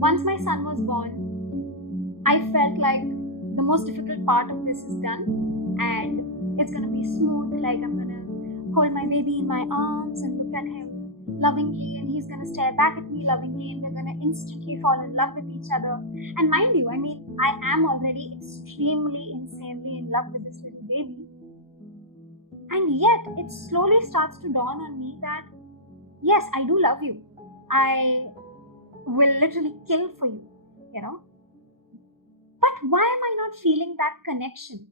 Once my son was born, I felt like the most difficult part of this is done and it's going to be smooth. Like I'm going to hold my baby in my arms and look at him lovingly, and he's going to stare back at me lovingly, and we're going to instantly fall in love with each other. And mind you, I mean, I am already extremely, insanely in love with this little baby. And yet, it slowly starts to dawn on me that yes, I do love you. I will literally kill for you, you know. But why am I not feeling that connection?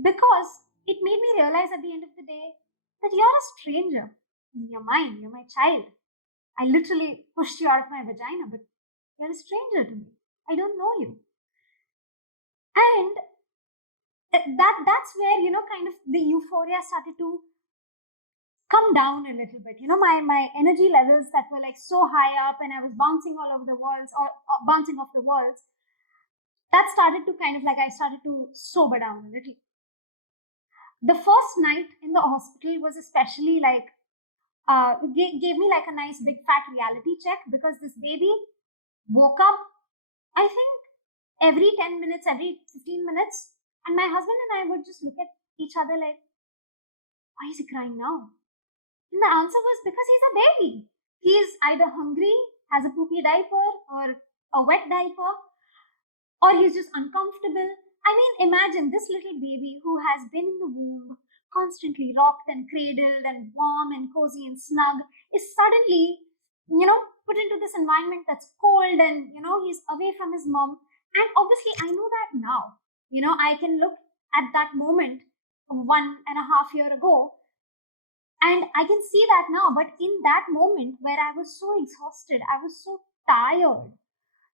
Because it made me realize at the end of the day that you're a stranger. You're mine, you're my child. I literally pushed you out of my vagina, but you're a stranger to me. I don't know you. And that's where, kind of the euphoria started to come down a little bit. My energy levels that were like so high up and I was bouncing all over the walls or bouncing off the walls, that started to kind of like I started to sober down a little. The first night in the hospital was especially like gave me like a nice big fat reality check, because this baby woke up, I think, every 10 minutes, every 15 minutes, and my husband and I would just look at each other like, why is he crying now? And the answer was because he's a baby. He's either hungry, has a poopy diaper or a wet diaper, or he's just uncomfortable. I mean, imagine this little baby who has been in the womb, constantly rocked and cradled and warm and cozy and snug, is suddenly, put into this environment that's cold, and, he's away from his mom. And obviously, I know that now. I can look at that moment 1.5 years ago, and I can see that now. But in that moment where I was so exhausted, I was so tired,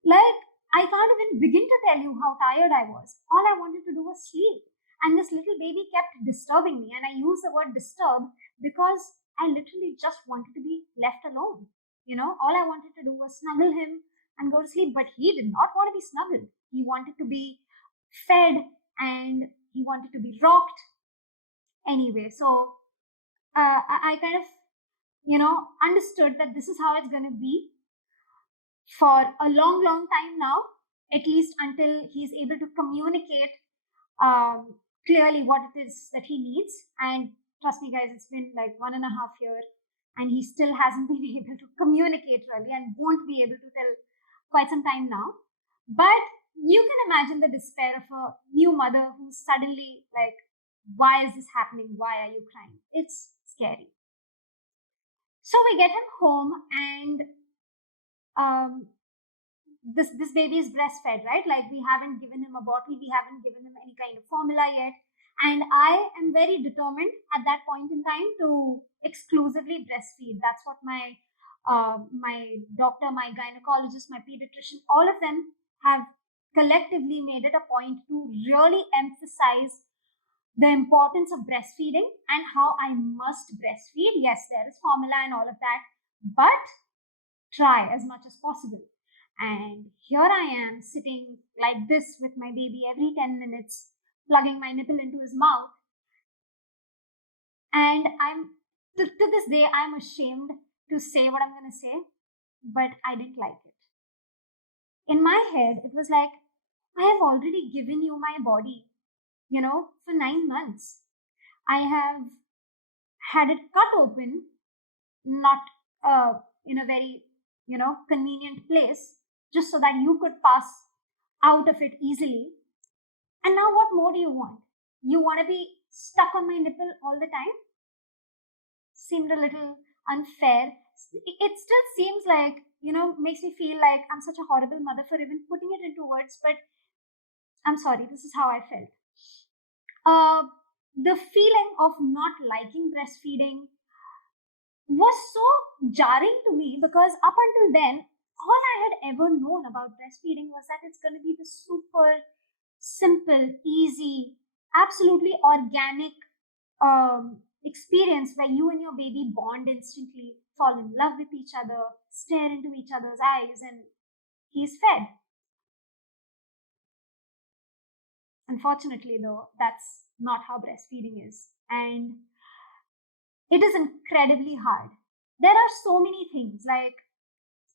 like, I can't even begin to tell you how tired I was. All I wanted to do was sleep. And this little baby kept disturbing me. And I use the word disturb because I literally just wanted to be left alone. All I wanted to do was snuggle him and go to sleep. But he did not want to be snuggled. He wanted to be fed and he wanted to be rocked. Anyway, so I kind of, understood that this is how it's going to be for a long, long time now, at least until he's able to communicate clearly what it is that he needs. And trust me, guys, it's been like 1.5 years and he still hasn't been able to communicate really, and won't be able to till quite some time now. But you can imagine the despair of a new mother who's suddenly like, why is this happening? Why are you crying? It's scary. So we get him home, and this baby is breastfed, right? Like, we haven't given him a bottle, we haven't given him any kind of formula yet. And I am very determined at that point in time to exclusively breastfeed. That's what my doctor, my gynecologist, my pediatrician, all of them have collectively made it a point to really emphasize the importance of breastfeeding and how I must breastfeed. Yes, there is formula and all of that, but try as much as possible. And here I am sitting like this with my baby every 10 minutes, plugging my nipple into his mouth. And to this day, I'm ashamed to say what I'm going to say, but I didn't like it. In my head, it was like, I have already given you my body, for 9 months. I have had it cut open, not in a very, convenient place, just so that you could pass out of it easily. And now what more do you want? You want to be stuck on my nipple all the time? Seemed a little unfair. It still seems like, makes me feel like I'm such a horrible mother for even putting it into words, but I'm sorry, this is how I felt. The feeling of not liking breastfeeding was so jarring to me, because up until then, all I had ever known about breastfeeding was that it's going to be the super simple, easy, absolutely organic experience where you and your baby bond instantly, fall in love with each other, stare into each other's eyes, and he's fed. Unfortunately, though, that's not how breastfeeding is. And it is incredibly hard. There are so many things like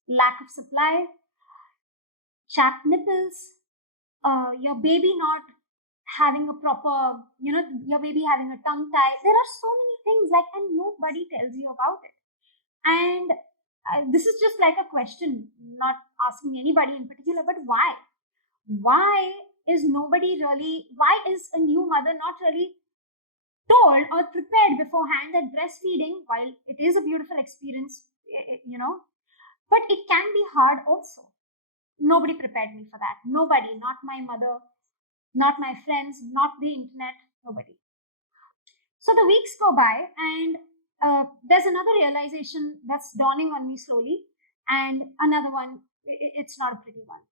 lack of supply, chapped nipples, your baby not having a proper, your baby having a tongue tie. There are so many things like, and nobody tells you about it. And this is just like a question, not asking anybody in particular, but why? Why is nobody really, why is a new mother not really told or prepared beforehand that breastfeeding, while it is a beautiful experience, but it can be hard also. Nobody prepared me for that. Nobody, not my mother, not my friends, not the internet, nobody. So the weeks go by, and there's another realization that's dawning on me slowly, and another one, it's not a pretty one,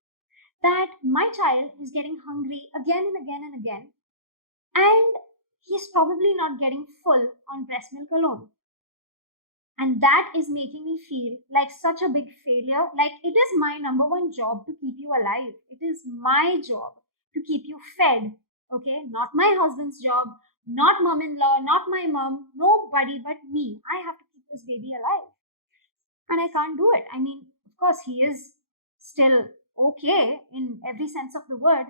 that my child is getting hungry again and again and again, and he's probably not getting full on breast milk alone. And that is making me feel like such a big failure. Like, it is my number one job to keep you alive. It is my job to keep you fed. Okay, not my husband's job, not mom-in-law, not my mom, nobody but me. I have to keep this baby alive, and I can't do it. I mean, of course, he is still okay in every sense of the word,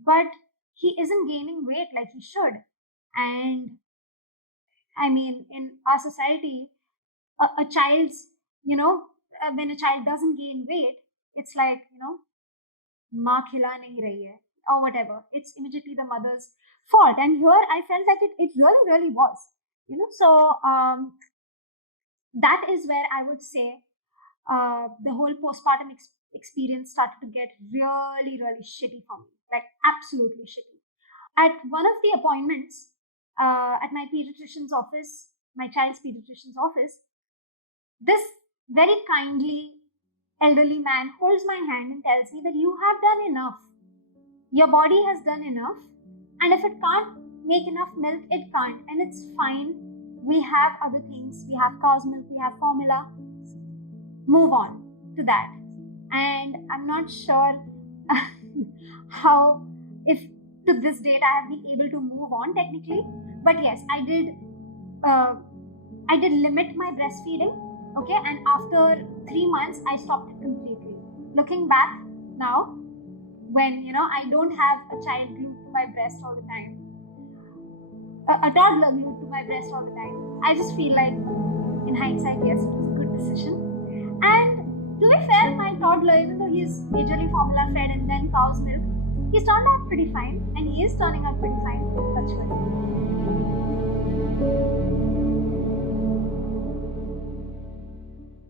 but he isn't gaining weight like he should. And I mean, in our society, a child's, when a child doesn't gain weight, it's like, maa khila nahi rahi hai, or whatever. It's immediately the mother's fault. And here I felt like it really, really was. So that is where I would say the whole postpartum experience started to get really, really shitty for me. Like, absolutely shitty. At one of the appointments at my pediatrician's office, my child's pediatrician's office, this very kindly elderly man holds my hand and tells me that you have done enough. Your body has done enough. And if it can't make enough milk, it can't. And it's fine. We have other things. We have cow's milk, we have formula. Move on to that. And I'm not sure how, if to this date I have been able to move on technically. But yes, I did limit my breastfeeding. Okay, and after 3 months, I stopped it completely. Looking back now, when I don't have a child glued to my breast all the time, a toddler glued to my breast all the time, I just feel like, in hindsight, yes, it was a good decision. And to be fair, my toddler, even though he's majorly formula fed and then cow's milk, he's turned out pretty fine, and he is turning out pretty fine. That's right.